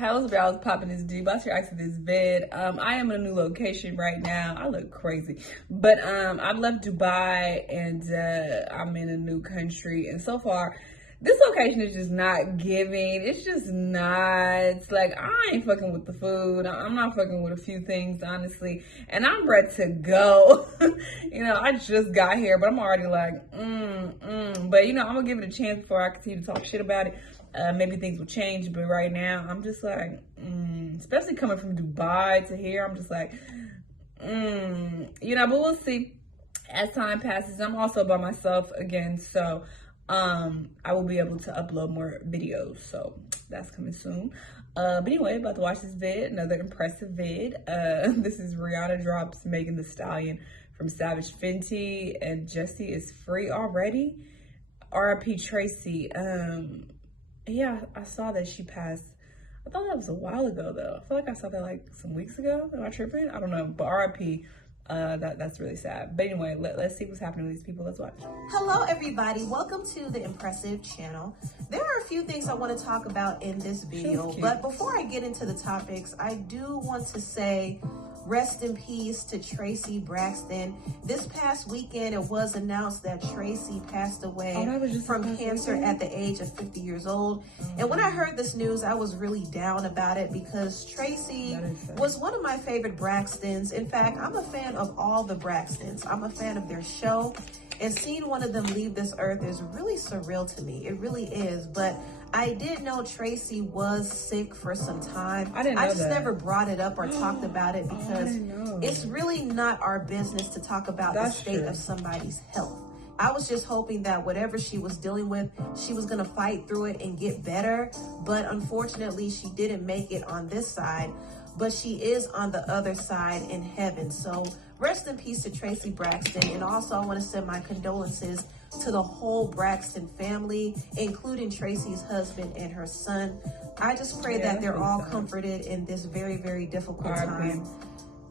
How's I was popping this dude? About to actually this vid. I am in a new location right now. I look crazy, but I've left Dubai and I'm in a new country. And so far, this location is just not giving. It's just not. It's like I ain't fucking with the food. I'm not fucking with a few things, honestly. And I'm ready to go. I just got here, but I'm already like, But I'm gonna give it a chance before I continue to talk shit about it. Maybe things will change, but right now I'm just like, especially coming from Dubai to here, I'm just like, but we'll see as time passes. I'm also by myself again, so I will be able to upload more videos, so that's coming soon. But anyway, about to watch this vid, another impressive vid. This is Rihanna drops Megan Thee Stallion from SavagexFenty, and Jussie is free already. R.I.P. Tracy. Yeah, I saw that she passed. I thought that was a while ago, though. I feel like I saw that like some weeks ago. Am I tripping? I don't know. But R.I.P. That's really sad. But anyway, let's see what's happening with these people. Let's watch. Hello, everybody. Welcome to the Impressive channel. There are a few things I want to talk about in this video. But before I get into the topics, I do want to say rest in peace to Tracy Braxton. This past weekend, it was announced that Tracy passed away from cancer at the age of 50 years old. And when I heard this news, I was really down about it because Tracy was one of my favorite Braxtons. In fact, I'm a fan of all the Braxtons. I'm a fan of their show. And seeing one of them leave this earth is really surreal to me. It really is. But I did know Tracy was sick for some time. I just never brought it up or talked about it because it's really not our business to talk about the state of somebody's health. I was just hoping that whatever she was dealing with, she was going to fight through it and get better. But unfortunately, she didn't make it on this side. But she is on the other side in heaven. So rest in peace to Tracy Braxton. And also I want to send my condolences to the whole Braxton family, including Tracy's husband and her son. I just pray that they're all comforted in this very, very difficult time.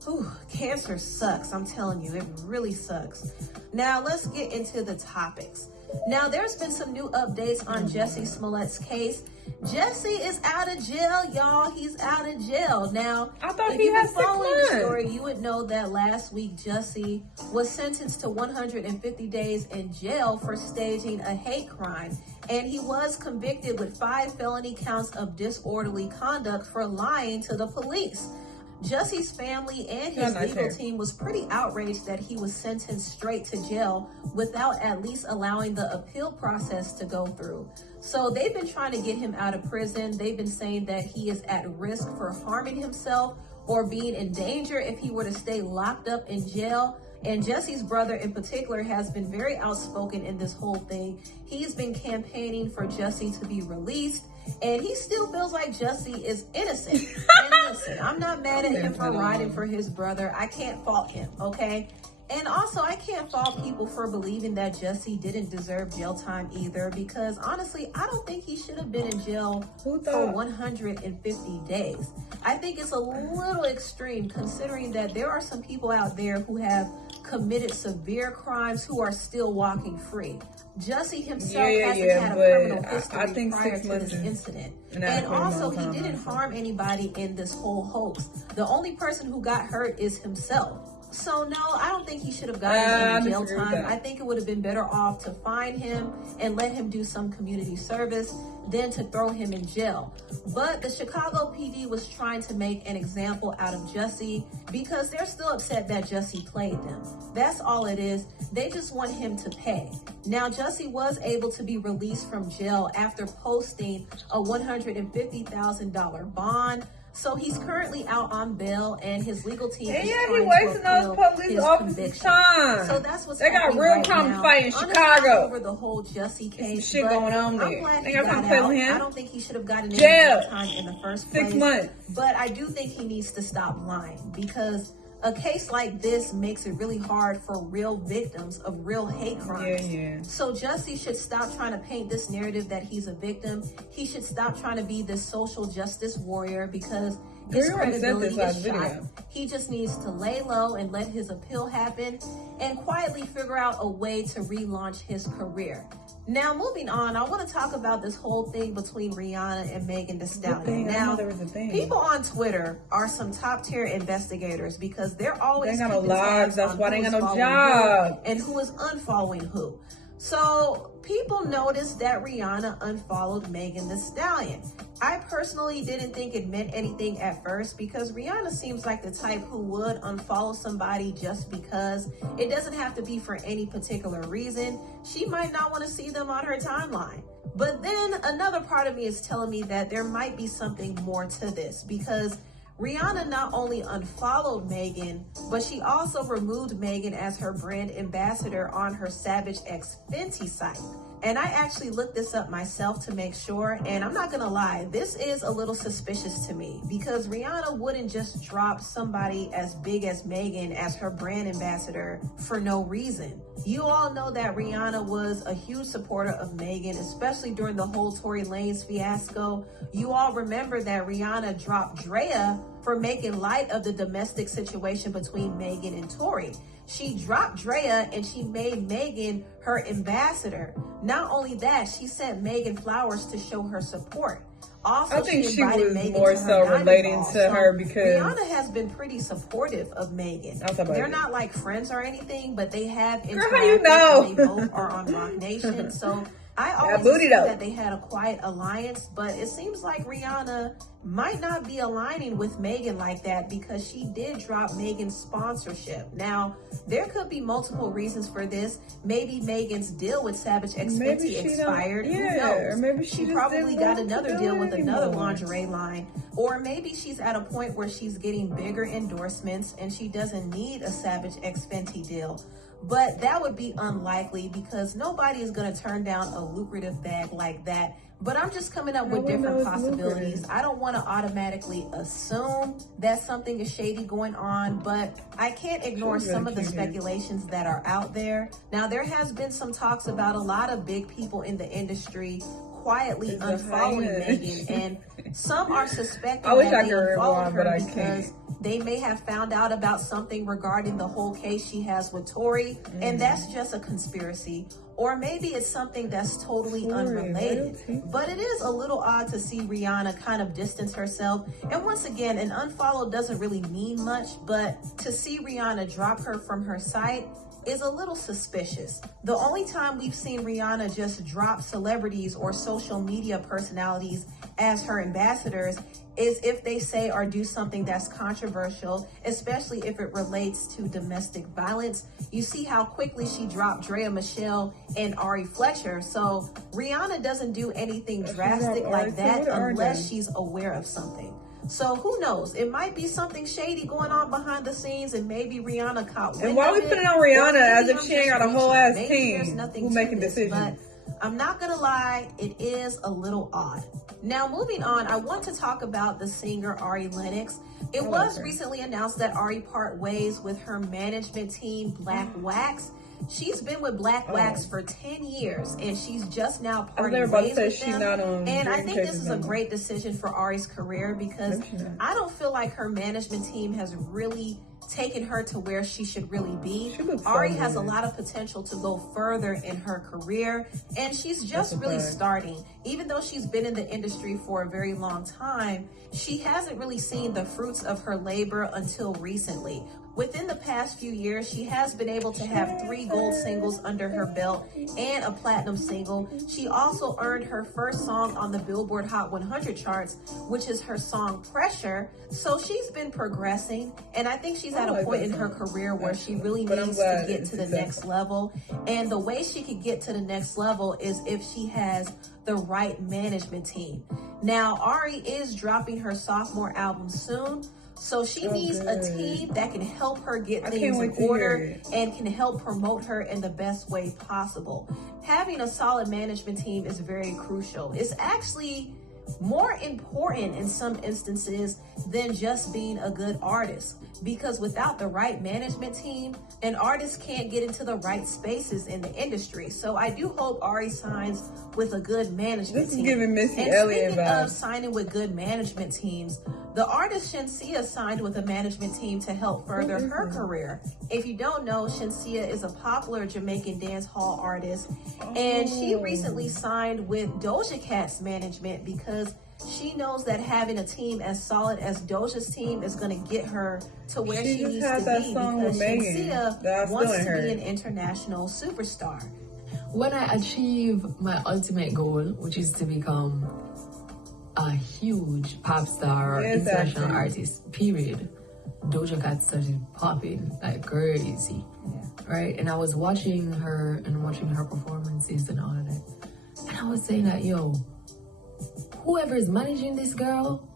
Ooh, cancer sucks. I'm telling you, it really sucks. Now let's get into the topics. Now there's been some new updates on Jussie Smollett's case. Jussie is out of jail, y'all. He's out of jail. Now, I thought if you were following the story, you would know that last week Jussie was sentenced to 150 days in jail for staging a hate crime. And he was convicted with 5 felony counts of disorderly conduct for lying to the police. Jussie's family and his legal team was pretty outraged that he was sentenced straight to jail without at least allowing the appeal process to go through. So they've been trying to get him out of prison. They've been saying that he is at risk for harming himself or being in danger if he were to stay locked up in jail. And Jussie's brother in particular has been very outspoken in this whole thing. He's been campaigning for Jussie to be released, and he still feels like Jussie is innocent. And listen, I'm not mad at him for riding for his brother. I can't fault him, okay? And also, I can't fault people for believing that Jussie didn't deserve jail time either, because honestly, I don't think he should have been in jail for 150 days. I think it's a little extreme considering that there are some people out there who have committed severe crimes who are still walking free. Jussie himself hasn't had a criminal history prior to this incident. And also, he didn't harm anybody in this whole hoax. The only person who got hurt is himself. So no, I don't think he should have gotten any jail time. I think it would have been better off to find him and let him do some community service than to throw him in jail. But the Chicago PD was trying to make an example out of Jussie because they're still upset that Jussie played them. That's all it is. They just want him to pay. Now, Jussie was able to be released from jail after posting a $150,000 bond. So he's currently out on bail, and his legal team is trying to appeal his conviction. So that's what's they got real time fight in Chicago over the whole Jussie case. Shit going on there. I'm glad he got out. I don't think he should have gotten any jail time in the first place. 6 months. But I do think he needs to stop lying, because a case like this makes it really hard for real victims of real hate crimes. So Jussie should stop trying to paint this narrative that he's a victim. He should stop trying to be this social justice warrior, because his credibility is shot. He just needs to lay low and let his appeal happen and quietly figure out a way to relaunch his career. Now, moving on, I want to talk about this whole thing between Rihanna and Megan Thee Stallion. Now, people on Twitter are some top tier investigators because they're always keeping tabs on who is following who and who is unfollowing who. So people noticed that Rihanna unfollowed Megan Thee Stallion. I personally didn't think it meant anything at first because Rihanna seems like the type who would unfollow somebody just because. It doesn't have to be for any particular reason. She might not want to see them on her timeline. But then another part of me is telling me that there might be something more to this because Rihanna not only unfollowed Megan, but she also removed Megan as her brand ambassador on her SavagexFenty site. And I actually looked this up myself to make sure, and I'm not gonna lie, this is a little suspicious to me because Rihanna wouldn't just drop somebody as big as Megan as her brand ambassador for no reason. You all know that Rihanna was a huge supporter of Megan, especially during the whole Tory Lanez fiasco. You all remember that Rihanna dropped Drea for making light of the domestic situation between Megan and Tory. She dropped Drea and she made Megan her ambassador. Not only that, she sent Megan flowers to show her support. Also, I think she was Megan more so relating to her because Rihanna has been pretty supportive of Megan. They're not like friends or anything, but they have interacted. Girl, how you know? They both are on Rock Nation, so I always assumed that they had a quiet alliance, but it seems like Rihanna might not be aligning with Megan like that because she did drop Megan's sponsorship. Now, there could be multiple reasons for this. Maybe Megan's deal with SavagexFenty expired. Who knows? Or maybe she probably got another deal with another lingerie line. Or maybe she's at a point where she's getting bigger endorsements and she doesn't need a SavagexFenty deal. But that would be unlikely because nobody is going to turn down a lucrative bag like that. But I'm just coming up with different possibilities. I don't want to automatically assume that something is shady going on, but I can't ignore some of the speculations that are out there. Now, there has been some talks about a lot of big people in the industry quietly unfollowing Megan, and some are suspecting that they unfollowed her because they may have found out about something regarding the whole case she has with Tory, and that's just a conspiracy. Or maybe it's something that's totally unrelated. But it is a little odd to see Rihanna kind of distance herself. And once again, an unfollow doesn't really mean much, but to see Rihanna drop her from her site is a little suspicious. The only time we've seen Rihanna just drop celebrities or social media personalities as her ambassadors is if they say or do something that's controversial, especially if it relates to domestic violence. You see how quickly she dropped Drea Michelle and Ari Fletcher. So Rihanna doesn't do anything drastic like that unless she's aware of something. So who knows? It might be something shady going on behind the scenes, and maybe Rihanna caught wind. And why we putting on Rihanna as if she ain't got a whole ass team who making decisions? But I'm not gonna lie, it is a little odd. Now, moving on, I want to talk about the singer Ari Lennox. It was recently announced that Ari part ways with her management team, Black Wax. She's been with Black Wax for 10 years, and she's just now parting ways with them. And I think this is a great decision for Ari's career because I don't feel like her management team has really taken her to where she should really be. Ari has a lot of potential to go further in her career, and she's just really starting. Even though she's been in the industry for a very long time, she hasn't really seen the fruits of her labor until recently. Within the past few years, she has been able to have 3 gold singles under her belt and a platinum single. She also earned her first song on the Billboard Hot 100 charts, which is her song Pressure. So she's been progressing, and I think she's at a point in her career where she really needs to get to the next level. And the way she could get to the next level is if she has the right management team. Now, Ari is dropping her sophomore album soon. So she needs a team that can help her get things in order and can help promote her in the best way possible. Having a solid management team is very crucial. It's actually more important in some instances than just being a good artist. Because without the right management team, an artist can't get into the right spaces in the industry. So I do hope Ari signs with a good management team. This is giving Missy And Elliott speaking vibes. of signing with good management teams, the artist Shenseea signed with a management team to help further her career. If you don't know, Shenseea is a popular Jamaican dance hall artist, and she recently signed with Doja Cat's management because she knows that having a team as solid as Doja's team is going to get her to where she needs to be, because Shenseea wants to be an international superstar. When I achieve my ultimate goal, which is to become a huge pop star or international artist, period, Doja Cat started popping like crazy, right? And I was watching her and watching her performances and all of that. And I was saying that, yo, whoever is managing this girl,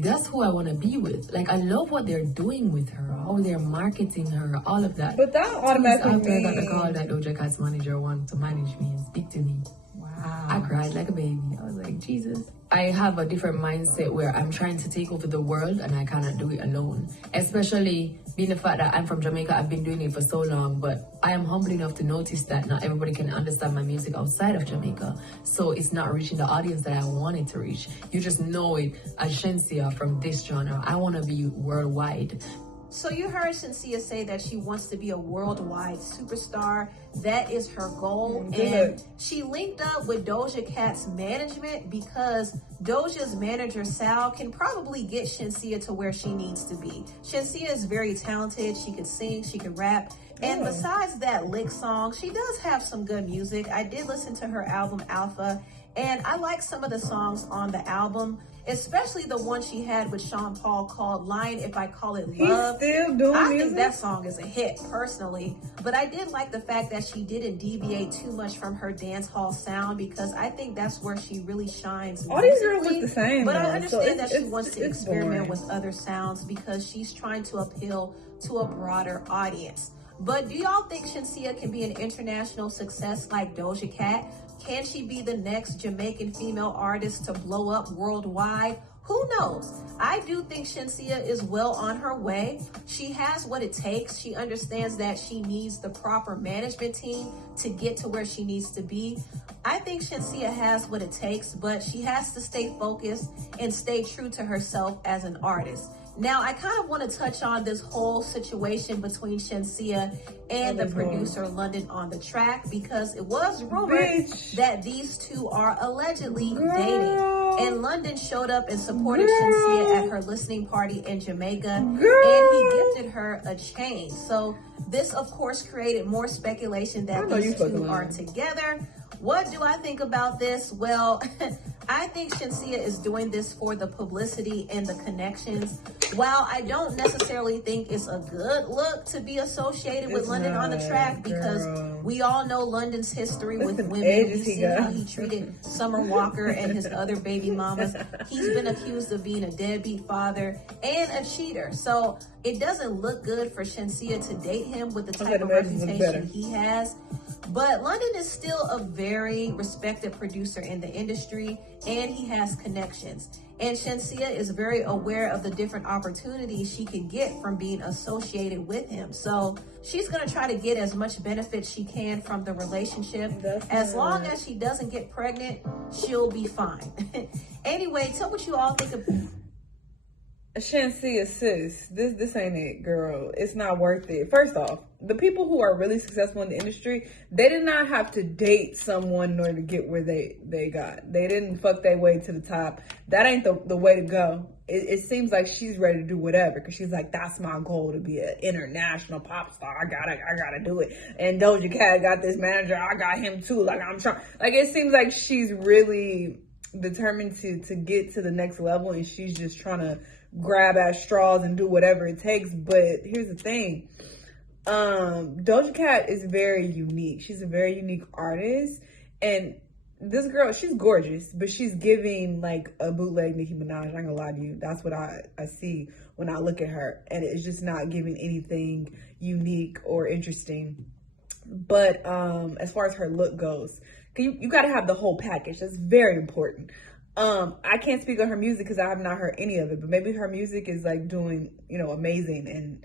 that's who I want to be with. Like, I love what they're doing with her, how they're marketing her, all of that. But that automatically after I got the call that Doja Cat's manager wanted to manage me and speak to me. Wow. I cried like a baby. I was like, Jesus. I have a different mindset where I'm trying to take over the world and I cannot do it alone. Especially being the fact that I'm from Jamaica, I've been doing it for so long, but I am humble enough to notice that not everybody can understand my music outside of Jamaica. So it's not reaching the audience that I want it to reach. You just know it as Shenseea from this genre. I want to be worldwide. So you heard Shenseea say that she wants to be a worldwide superstar. That is her goal. And she linked up with Doja Cat's management because Doja's manager, Sal, can probably get Shenseea to where she needs to be. Shenseea is very talented. She can sing, she can rap. And besides that lick song, she does have some good music. I did listen to her album, Alpha, and I like some of the songs on the album, especially the one she had with Sean Paul called Lying If I Call It Love. He's still doing I music? think that song is a hit, personally. But I did like the fact that she didn't deviate too much from her dance hall sound, because I think that's where she really shines. All these girls look the same, but though. I understand that she it's wants to experiment boring. with other sounds because she's trying to appeal to a broader audience. But do y'all think Shenseea can be an international success like Doja Cat? Can she be the next Jamaican female artist to blow up worldwide? Who knows? I do think Shenseea is well on her way. She has what it takes. She understands that she needs the proper management team to get to where she needs to be. I think Shenseea has what it takes, but she has to stay focused and stay true to herself as an artist. Now, I kind of want to touch on this whole situation between Shenseea and the producer London on the track, because it was rumored that these two are allegedly dating. And London showed up and supported Shenseea at her listening party in Jamaica, and he gifted her a chain. So this, of course, created more speculation that these two are together. What do I think about this? Well, I think Shenseea is doing this for the publicity and the connections. While I don't necessarily think it's a good look to be associated with London on the track, because we all know London's history with women. We see how he treated Summer Walker and his other baby mamas. He's been accused of being a deadbeat father and a cheater. So it doesn't look good for Shenseea to date him with the type of reputation he has. But London is still a very respected producer in the industry, and he has connections. And Shenseea is very aware of the different opportunities she can get from being associated with him. So she's going to try to get as much benefit she can from the relationship. As long as she doesn't get pregnant, she'll be fine. Anyway, tell what you all think of Shenseea, sis, this ain't it, girl. It's not worth it. First off, the people who are really successful in the industry, they did not have to date someone in order to get where they got. They didn't fuck their way to the top. That ain't the way to go. It seems like she's ready to do whatever, because she's like, that's my goal, to be an international pop star. I gotta do it. And Doja Cat got this manager. I got him too. Like, I'm trying. Like, it seems like she's really determined to get to the next level, and she's just trying to grab at straws and do whatever it takes. But here's the thing, Doja Cat is very unique. She's a very unique artist, and this girl, she's gorgeous, but she's giving like a bootleg Nicki Minaj. I ain't gonna lie to you, that's what I see when I look at her, and it's just not giving anything unique or interesting. But as far as her look goes, you got to have the whole package. That's very important. I can't speak on her music because I have not heard any of it, but maybe her music is like doing, amazing, and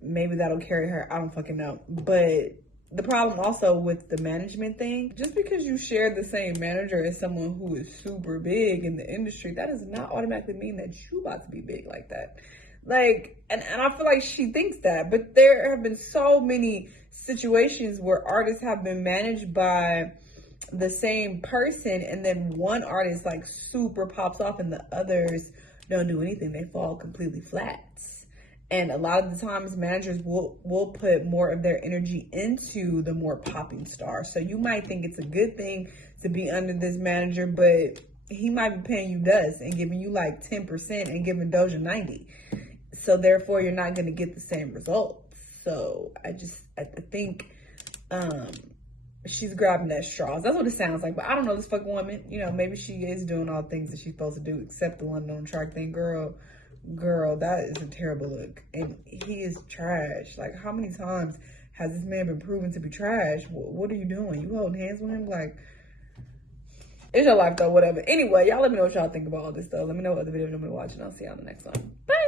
maybe that'll carry her. I don't fucking know. But the problem also with the management thing, just because you share the same manager as someone who is super big in the industry, that does not automatically mean that you about to be big like that. Like, and I feel like she thinks that, but there have been so many situations where artists have been managed by the same person, and then one artist like super pops off and the others don't do anything. They fall completely flat. And a lot of the times managers will put more of their energy into the more popping star. So you might think it's a good thing to be under this manager, but he might be paying you dust and giving you like 10% and giving Doja 90. So therefore you're not going to get the same results. So I think she's grabbing at straws. That's what it sounds like. But I don't know this fucking woman. Maybe she is doing all the things that she's supposed to do, except the London on track thing. Girl, that is a terrible look. And he is trash. Like, how many times has this man been proven to be trash? What are you doing? You holding hands with him? Like, it's your life though, whatever. Anyway, y'all let me know what y'all think about all this stuff. Let me know what other videos you want me to watch, and I'll see y'all in the next one. Bye!